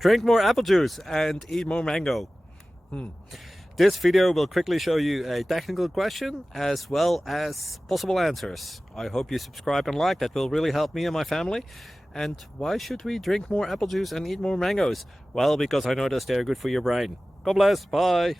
Drink more apple juice and eat more mango. This video will quickly show you a technical question as well as possible answers. I hope you subscribe and like, that will really help me and my family. And why should we drink more apple juice and eat more mangoes? Well, because I noticed they're good for your brain. God bless, bye!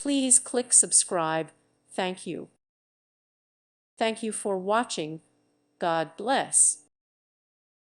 Please click subscribe. Thank you. Thank you for watching. God bless.